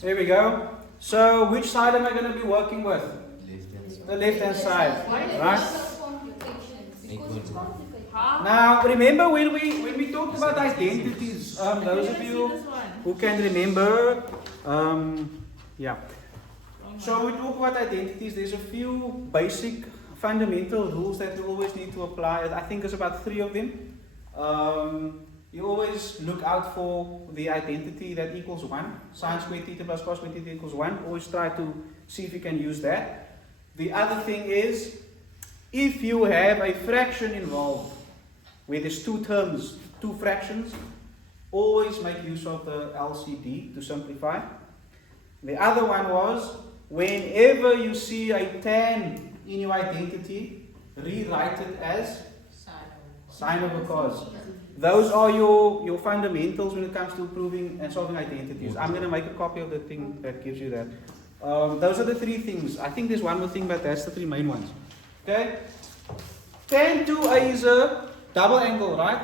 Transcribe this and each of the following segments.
There we go. So which side am I going to be working with? The left-hand side, right? Now remember when we talked about identities, those of you who can remember, yeah. So when we talk about identities, there's a few basic fundamental rules that you always need to apply. I think there's about 3 of them. You always look out for the identity that equals 1. Sine squared theta plus cos squared theta equals 1. Always try to see if you can use that. The other thing is, if you have a fraction involved, where there's 2 terms, 2 fractions, always make use of the LCD to simplify. The other one was, whenever you see a tan in your identity, rewrite it as sine over cos. Those are your fundamentals when it comes to proving and solving identities. I'm going to make a copy of the thing that gives you that. Those are the 3 things. I think there's one more thing, but that's the 3 main ones. Okay? Tan 2a is a double angle, right?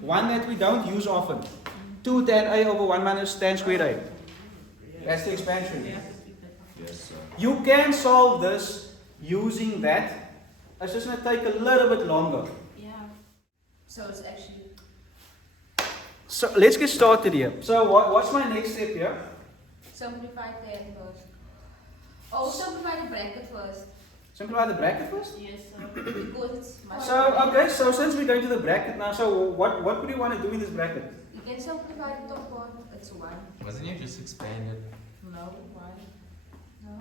One that we don't use often. 2 tan a over 1 minus tan squared a. That's the expansion. Yes, sir. You can solve this using that. It's just going to take a little bit longer. Yeah. So it's actually. So let's get started here. So what's my next step here? Simplify tan first. Oh, simplify the bracket first. Simplify the bracket first? Yes, sir. Because it's much. So, okay, so since we're going to the bracket now, so what would you want to do in this bracket? You can simplify the top one. It's 1. Wasn't you just expanded? No, why? No.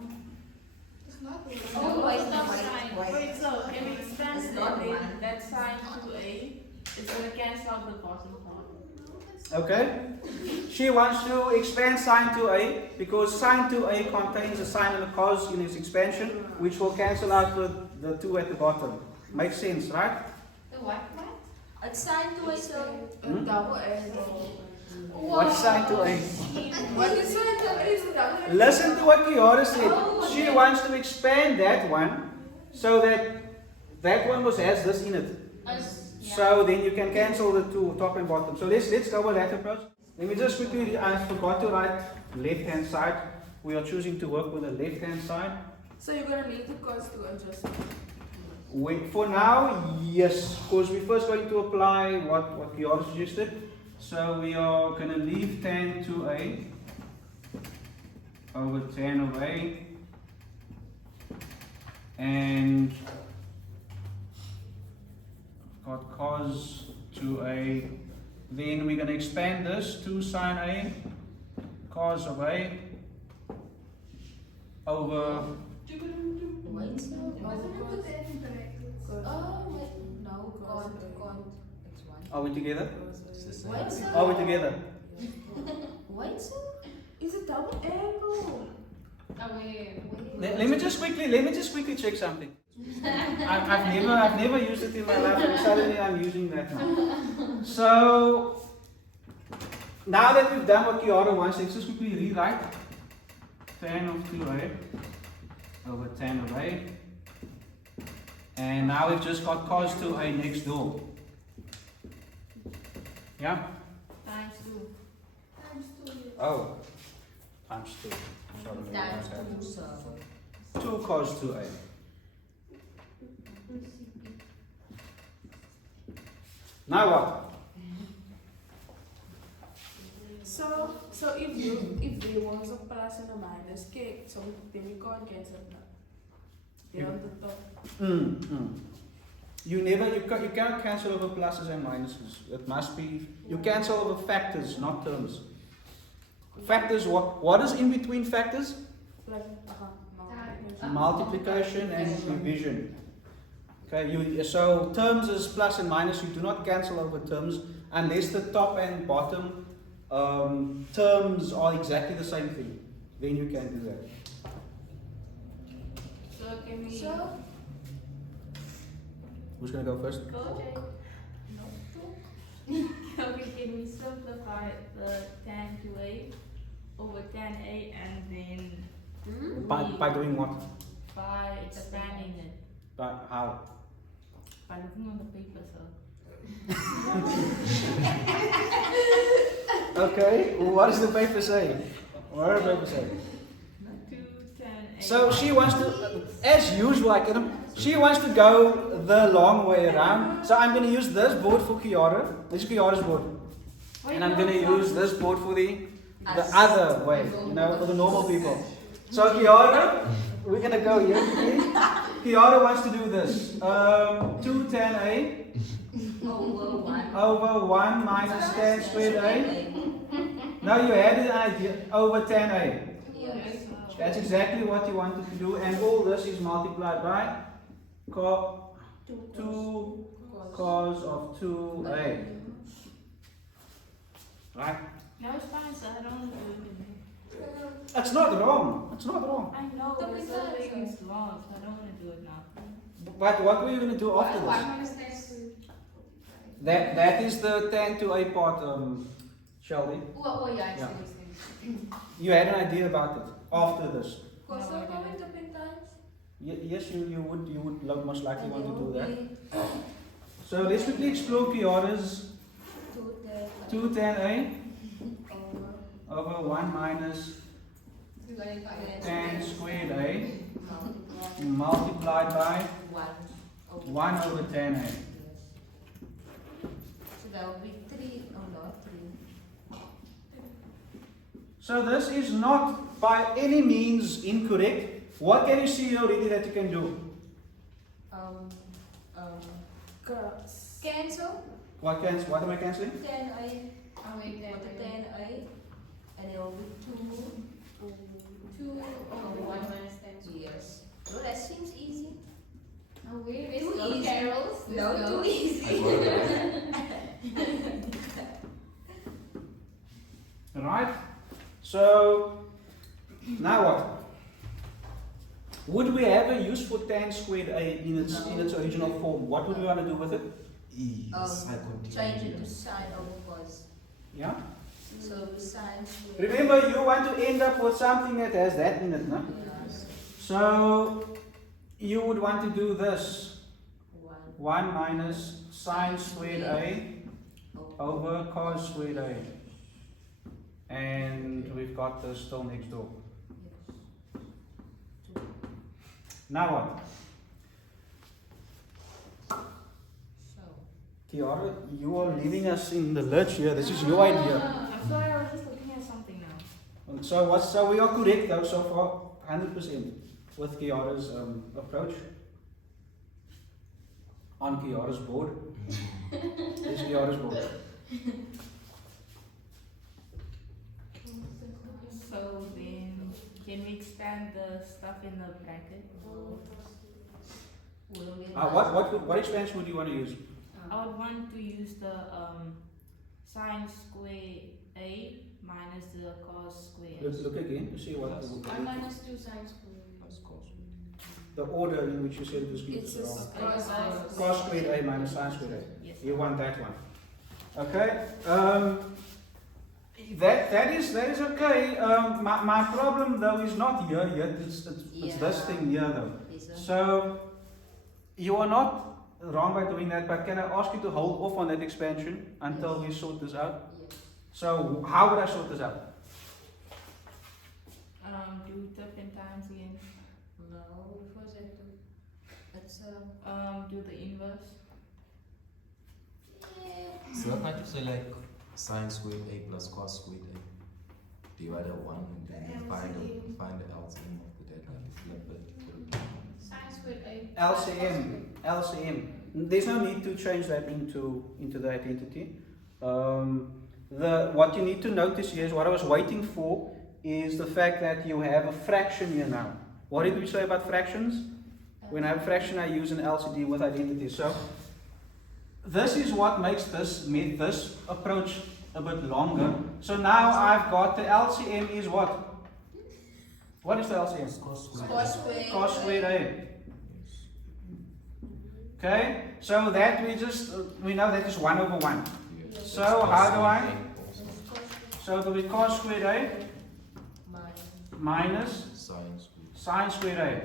It's not the Oh, one. it's not sine. Wait, so if we expand It's not it, one. that sine 2a, it's going to cancel out the bottom part. Okay? She wants to expand sine 2a because sine 2a contains a sine and a cos in its expansion, which will cancel out the 2 at the bottom. Makes sense, right? The what? It's sine 2a, so Hmm? double angle. What's sine 2a? What is sine 2a is the double. Listen to what Kiara said. She wants to expand that one so that one has this in it. So then you can cancel the 2, top and bottom. So let's go with that approach. Let me just quickly, I forgot to write left hand side. We are choosing to work with the left hand side. So you're gonna leave the cos to adjust. For now, yes, because we're first going to apply what Kiara suggested. So we are going to leave tan 2a over tan of a, and got cos 2a. Then we're going to expand this to sine a, cos of a over. Wait, so. Wasn't it put that in brackets? Oh, wait. No, can't. It's 1. Are we together? It's the same. Wait, so. Are we together? Wait, so. It's a double angle. Let me just quickly check something. I've never used it in my life, and suddenly I'm using that now. So now that we've done what Kiara wants, let's just quickly rewrite tan of 2a over tan of a, and now we've just got cos 2a next door. Yeah? Times 2. Times 2. Oh, times 2. Times 2, so. 2 cos 2a. Now what? So if they want a plus and a minus, okay, so then we can't cancel that. They're on the top. You can't cancel over pluses and minuses. It must be, you cancel over factors, not terms. Factors, what is in between factors? Like, Multiplication and division. Okay, so terms is plus and minus. You do not cancel over terms unless the top and bottom terms are exactly the same thing. Then you can do that. So can we So. Who's going to go first? go, Jay? No. Okay, can we simplify the tan 2a over tan a and then By doing what? by expanding it? By how? By looking on the paper, so. Okay, what does the paper say? What did baby say? 2, 10, 8. So she wants to, as usual, she wants to go the long way around. So I'm going to use this board for Kiara. This is Kiara's board. And I'm going to use this board for the other way, for the normal people. So Kiara, we're going to go here quickly. Kiara wants to do this. 2 tan A over 1 minus tan squared A. Now you had an idea over tan A. Yes. That's exactly what you wanted to do, and all this is multiplied by 2 cos of 2A. Right? No, it's fine, so I don't want to do it. That's not wrong. It's not wrong. I know, Don't but be it's sad, already sir. long, so I don't want to do it now. But what were you going to do after Why this? minus tan squared? That is the tan to A part, Shelby. Oh, yeah, I Yeah. see. You had an idea about it after this. Cos of going to pin times? Yes, you would most likely And want to do there that. will be So let's quickly explore Kiara's 2 tan 2 tan A over over 1 minus tan squared A multiplied by 1 over tan A. So that would be 3, not 3. So this is not by any means incorrect. What can you see already that you can do? Cancel What am I cancelling? tan A with the tan A, and it will be 2 over 1 minus tan squared. Yes. So that seems easy. Too easy. Carols. No, too easy. Right? So now what? Would we have a use for tan squared A in its original form? What would we want to do with it? Change it to sine over cos. Yeah? So sine squared. Remember, you want to end up with something that has that in it, no? Yes. So you would want to do this. 1 1 minus sine squared A over cos squared A. And we've got this still next door. Now what? So Kiara, you are leaving us in the lurch here. This is your idea. I'm sorry, I was just looking at something now. So we are correct though so far, 100% with Kiara's approach. On Kiara's board. This is Kiara's board. So then, can we expand the stuff in the bracket? What expansion would you want to use? I would want to use the sine square A minus the cos square. Look again to see what 1 minus 2 sine squared. the order in which you said it was It's a wrong. cos Cos squared A minus sine squared A. Yes. You want that one. Okay. That is okay. My problem though is not here yet. It's this thing here though. So you are not wrong by doing that, but can I ask you to hold off on that expansion until we sort this out? Yes. So how would I sort this out? Do turpin times again. No, what was it? It's Do the inverse. So what might you say like sine squared A plus cos squared A divided 1 and then find the LCM of that and flip it. sine squared A. LCM. There's no need to change that into the identity. What you need to notice here is what I was waiting for is the fact that you have a fraction here now. What did we say about fractions? When I have a fraction, I use an LCD with identity. So this is what makes this approach a bit longer. So now I've got the LCM is what? What is the LCM? Cos squared A. Okay, so that we know that is 1 over 1. Yes. So how do I? So it will be cos squared A minus sine squared A.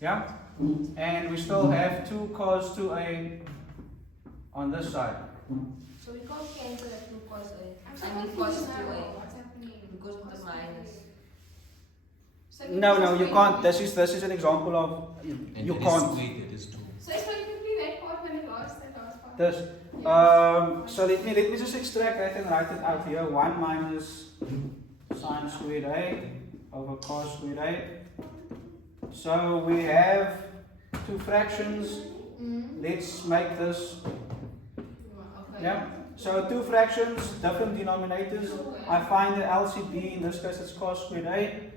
Yeah? And we still have 2 cos 2A on this side. So we can't cancel that 2 cos A. I mean cos 2a. What's happening? Because of the minus. So No, you can't. This is an example of And you it is can't. squared, it is 2. So it's going to be that part when it lost that last part. This. So let me just extract that and write it out here. 1 minus sine squared a over cos squared a. So we have two fractions. Let's make this. Okay. Yeah. So two fractions, different denominators. I find the LCD. In this case, it's cos squared a.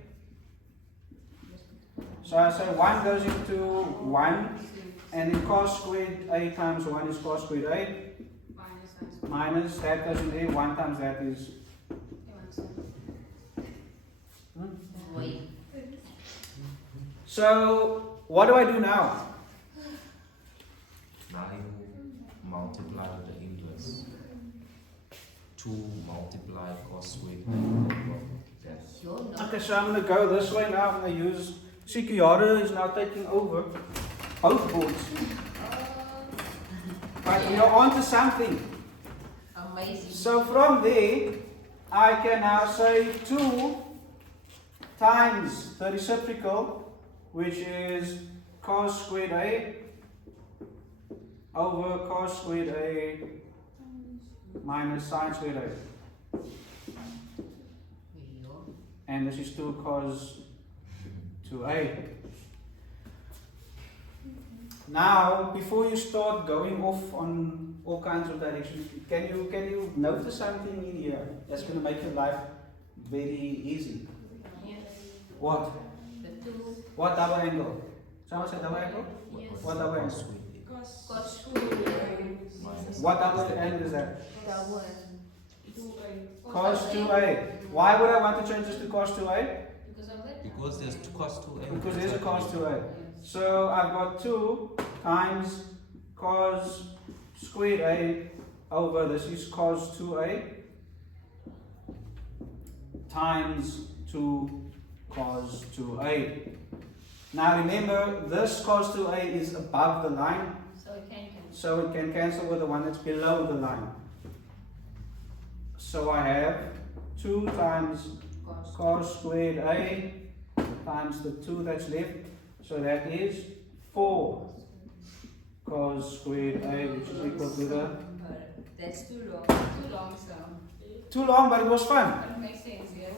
So I say 1 goes into 1, and then cos squared a times 1 is cos squared a. Minus that goes in there, 1 times that is. Wait. So what do I do now? Now you multiply with the inverse. 2 multiply cos squared a. Okay, so I'm going to go this way now. I'm going to use. See, Kiara is now taking over both boards. But we are on to something. Amazing. So from there, I can now say 2 times the reciprocal, which is cos squared a over cos squared a minus sine squared a. And this is 2 cos 2a. Now, before you start going off on all kinds of directions, can you notice something in here that's going to make your life very easy? What? The 2 What double angle? Someone said double angle? Yes. What double Cos angle? squared a. cos 2a. Minus What double angle is that? Double. Cos 2a. Why would I want to change this to cos 2a? Because of that? Because there's cos 2a. Because there's a cos 2a. So I've got 2 times cos squared a over this is cos 2a times 2 cos 2a. Now remember, this cos 2a is above the line, So it can cancel. so it can cancel with the one that's below the line. So I have 2 times cos squared a times the 2 that's left. So that is 4 cos squared a, which is equal to the. That's too long. Too long, so. Too long, but it was fun. That makes sense, yes.